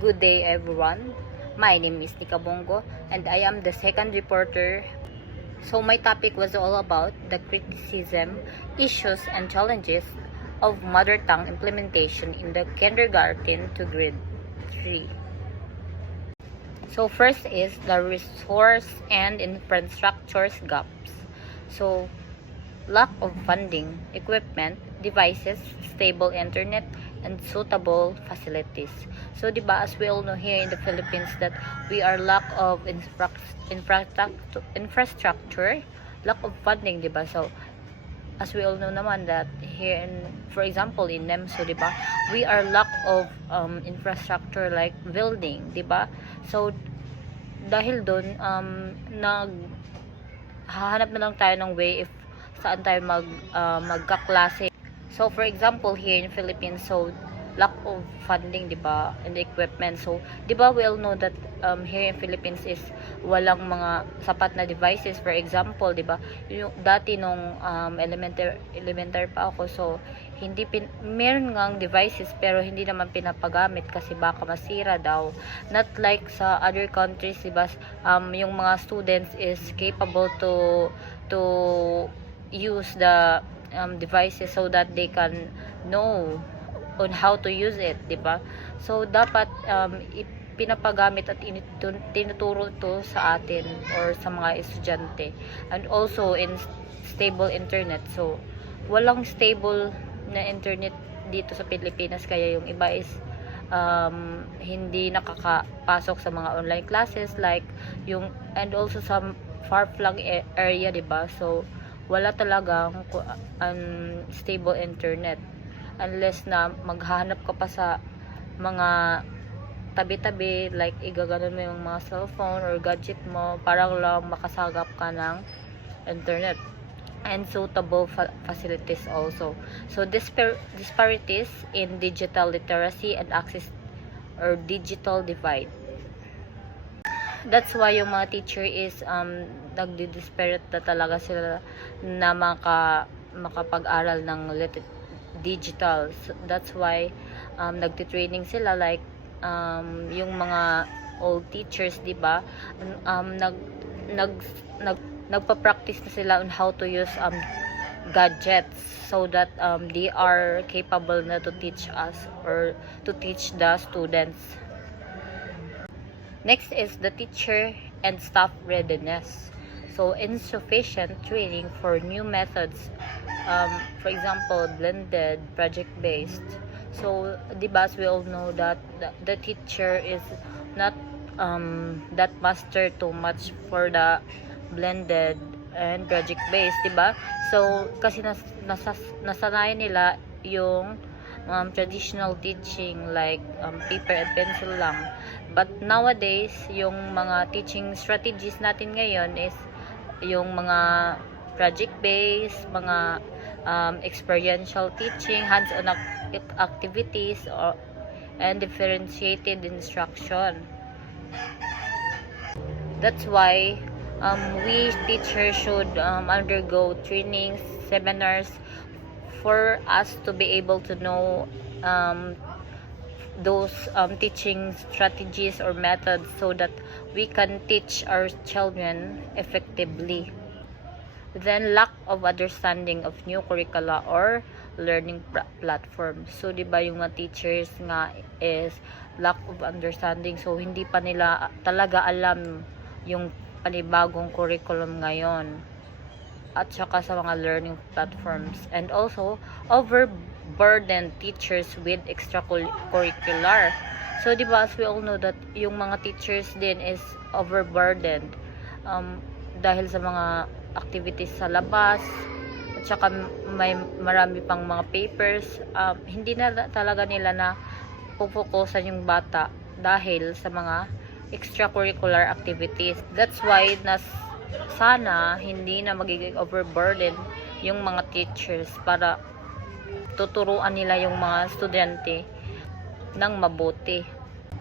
Good day everyone. My name is Nika Bongo and I am the second reporter. So my topic was all about the criticism, issues and challenges of mother tongue implementation in the kindergarten to grade 3. So first is the resource and infrastructure gaps. So lack of funding, equipment, devices, stable internet, and suitable facilities. So, di ba, as we all know here in the Philippines that we are lack of infrastructure, lack of funding, di ba? So, as we all know naman that here in, for example, in NEMSO, di ba, we are lack of infrastructure like building, di ba? So, dahil doon, hahanap na lang tayo ng way if saan tayo magkaklase. So for example here in Philippines, so lack of funding, 'di ba, and the equipment. So 'di ba we all know that here in Philippines is walang mga sapat na devices. For example, 'di ba, yung dati nung elementary pa ako, so hindi meron ngang devices pero hindi naman pinapagamit kasi baka masira daw. Not like sa other countries, 'di ba, yung mga students is capable to use the devices so that they can know on how to use it, di ba? So dapat pinapagamit at tinuturo ito sa atin or sa mga estudyante, and also in stable internet. So walang stable na internet dito sa Pilipinas, kaya yung iba is hindi nakakapasok sa mga online classes like yung, and also sa far-flung area, di ba? So wala talagang stable internet unless na maghahanap ka pa sa mga tabi-tabi, like igaganon mo yung mga cellphone or gadget mo para lang makasagap ka ng internet, and suitable facilities also. So disparities in digital literacy and access or digital divide. That's why yung mga teacher is nagdi-disparate na talaga sila na makapag-aral ng digital. So, that's why nagti-training sila like yung mga old teachers, di ba, nagpa-practice na sila on how to use gadgets so that they are capable na to teach us or to teach the students. Next is the teacher and staff readiness. So insufficient training for new methods, for example blended, project-based. So di ba, as we all know that the teacher is not that master too much for the blended and project-based, di ba? So kasi nasanayan nila yung traditional teaching like paper and pencil lang. But nowadays, yung mga teaching strategies natin ngayon is yung mga project-based, mga experiential teaching, hands-on activities, and differentiated instruction. That's why we teachers should undergo trainings, seminars for us to be able to know those teaching strategies or methods so that we can teach our children effectively. Then lack of understanding of new curricula or learning platforms. So di ba yung mga teachers nga is lack of understanding, so hindi pa nila talaga alam yung panibagong curriculum ngayon at saka sa mga learning platforms, and also overburdened teachers with extracurricular. So di ba, as we all know that yung mga teachers din is overburdened dahil sa mga activities sa labas, at saka may marami pang mga papers, hindi na talaga nila na pupukusan yung bata dahil sa mga extracurricular activities. That's why sana hindi na magiging overburden yung mga teachers para tuturuan nila yung mga estudyante ng mabuti.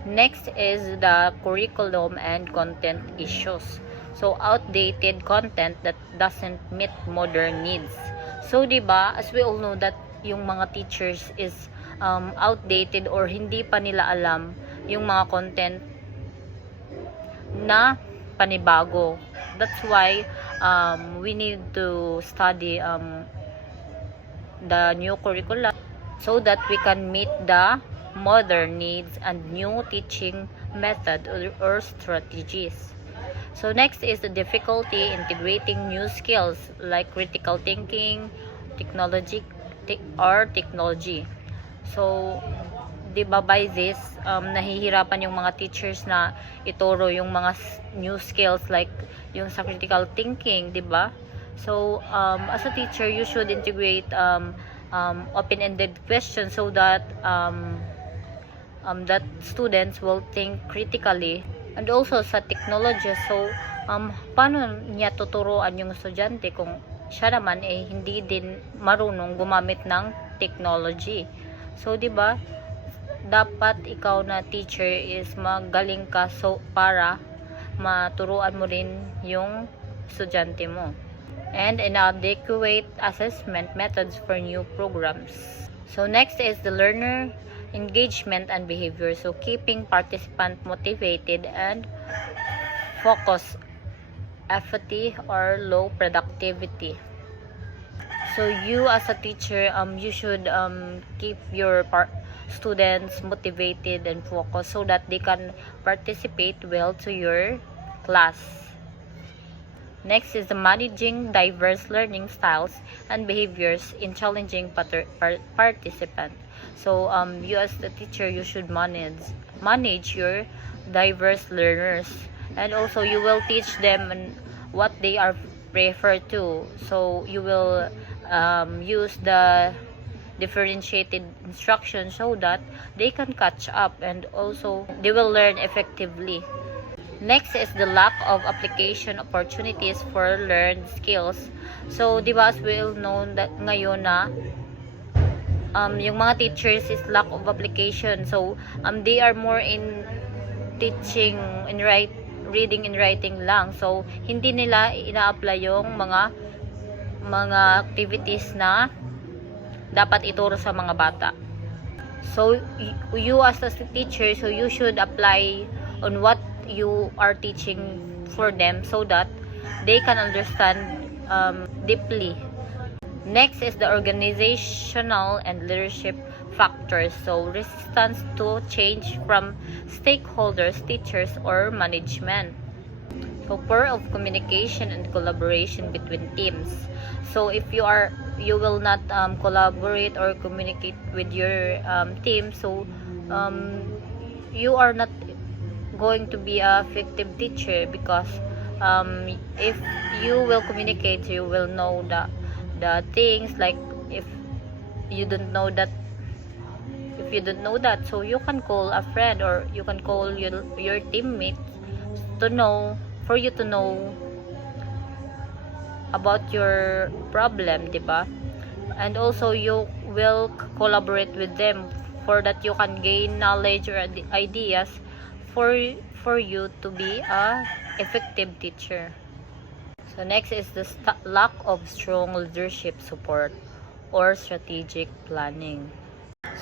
Next is the curriculum and content issues. So outdated content that doesn't meet modern needs. So 'di ba, as we all know that yung mga teachers is outdated or hindi pa nila alam yung mga content na panibago. That's why we need to study the new curriculum so that we can meet the modern needs and new teaching method or strategies. So next is the difficulty integrating new skills like critical thinking, technology. So, di ba by this, nahihirapan yung mga teachers na ituro yung mga new skills like yung sa critical thinking, di ba? So, as a teacher, you should integrate open-ended questions so that that students will think critically. And also sa technology, so paano niya tuturuan yung estudyante kung siya naman hindi din marunong gumamit ng technology. So, 'di ba? Dapat ikaw na teacher is magaling ka so para maturuan mo rin yung estudyante mo. And inadequate assessment methods for new programs. So, next is the learner engagement and behavior. So, keeping participant motivated and focus, apathy or low productivity. So, you as a teacher, you should keep your students motivated and focused so that they can participate well to your class. Next is the managing diverse learning styles and behaviors in challenging participant. So, you as the teacher, you should manage your diverse learners, and also you will teach them what they are prefer to. So, you will use the differentiated instruction so that they can catch up and also they will learn effectively. Next is the lack of application opportunities for learned skills. So, di ba as well known that ngayon na yung mga teachers is lack of application. So, they are more in teaching in reading and writing lang. So, hindi nila ina-apply yung mga activities na dapat ituro sa mga bata. So, you as a teacher, so you should apply on what you are teaching for them so that they can understand deeply. Next is the organizational and leadership factors. So, resistance to change from stakeholders, teachers, or management. So, power of communication and collaboration between teams. So, if you will not collaborate or communicate with your team, so you are not going to be a effective teacher because if you will communicate, you will know the things like if you don't know that, so you can call a friend or you can call your teammates for you to know about your problem, diba? And also you will collaborate with them for that you can gain knowledge or ideas for you to be a effective teacher. So next is the lack of strong leadership support or strategic planning.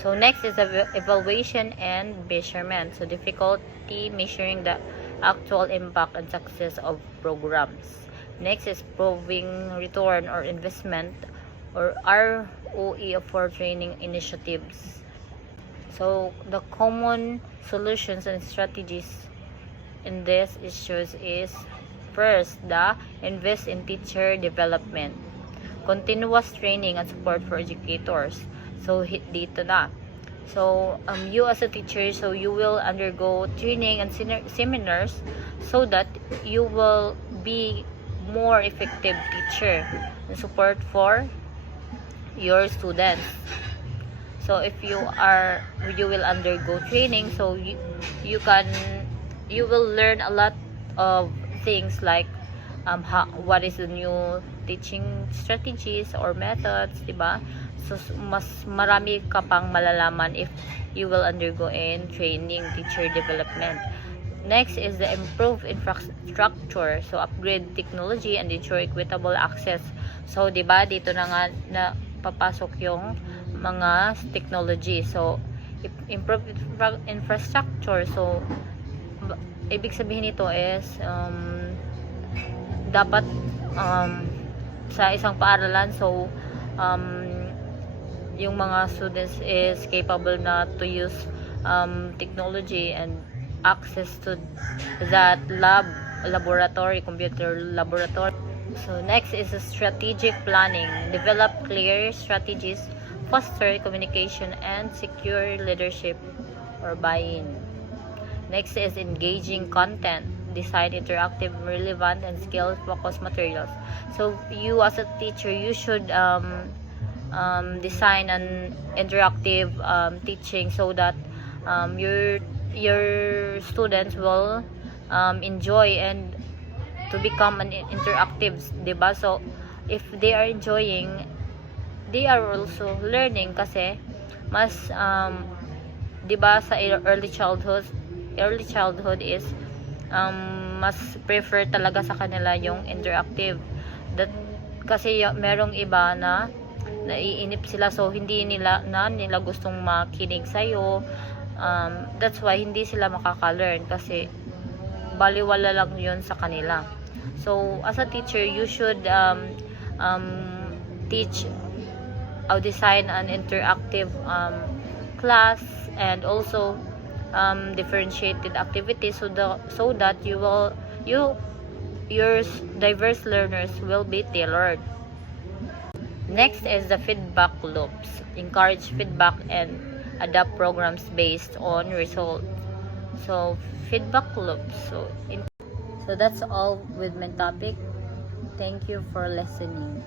So next is evaluation and measurement. So difficulty measuring the actual impact and success of programs. Next is proving return or investment or ROE for training initiatives. So the common solutions and strategies in these issues is first, the invest in teacher development, continuous training and support for educators. So dito na. So you as a teacher, so you will undergo training and seminars so that you will be more effective teacher and support for your students. So if you will undergo training, so you will learn a lot of things like what is the new teaching strategies or methods, diba? So mas marami ka pang malalaman if you will undergo in training teacher development. Next is the improve infrastructure, so upgrade technology and ensure equitable access. So diba dito na nga na papasok yung mga technology. So improve infrastructure. So ibig sabihin nito is dapat sa isang paaralan, so yung mga students is capable na to use technology and access to that laboratory, computer laboratory. So next is a strategic planning. Develop clear strategies, foster communication, and secure leadership or buy-in. Next is engaging content. Design interactive, relevant, and skill-focused materials. So you as a teacher, you should design an interactive teaching so that your students will enjoy and to become an interactive, diba? So if they are enjoying, they are also learning kasi mas diba sa early childhood is mas prefer talaga sa kanila yung interactive. That kasi merong iba na naiinip sila, so hindi nila gustong makinig sa'yo. That's why hindi sila makaka-learn kasi baliwala lang yun sa kanila. So as a teacher, you should teach or design an interactive class, and also differentiated activities so that your diverse learners will be tailored. Next is the feedback loops. Encourage feedback and adapt programs based on result. So feedback loops. So that's all with my topic. Thank you for listening.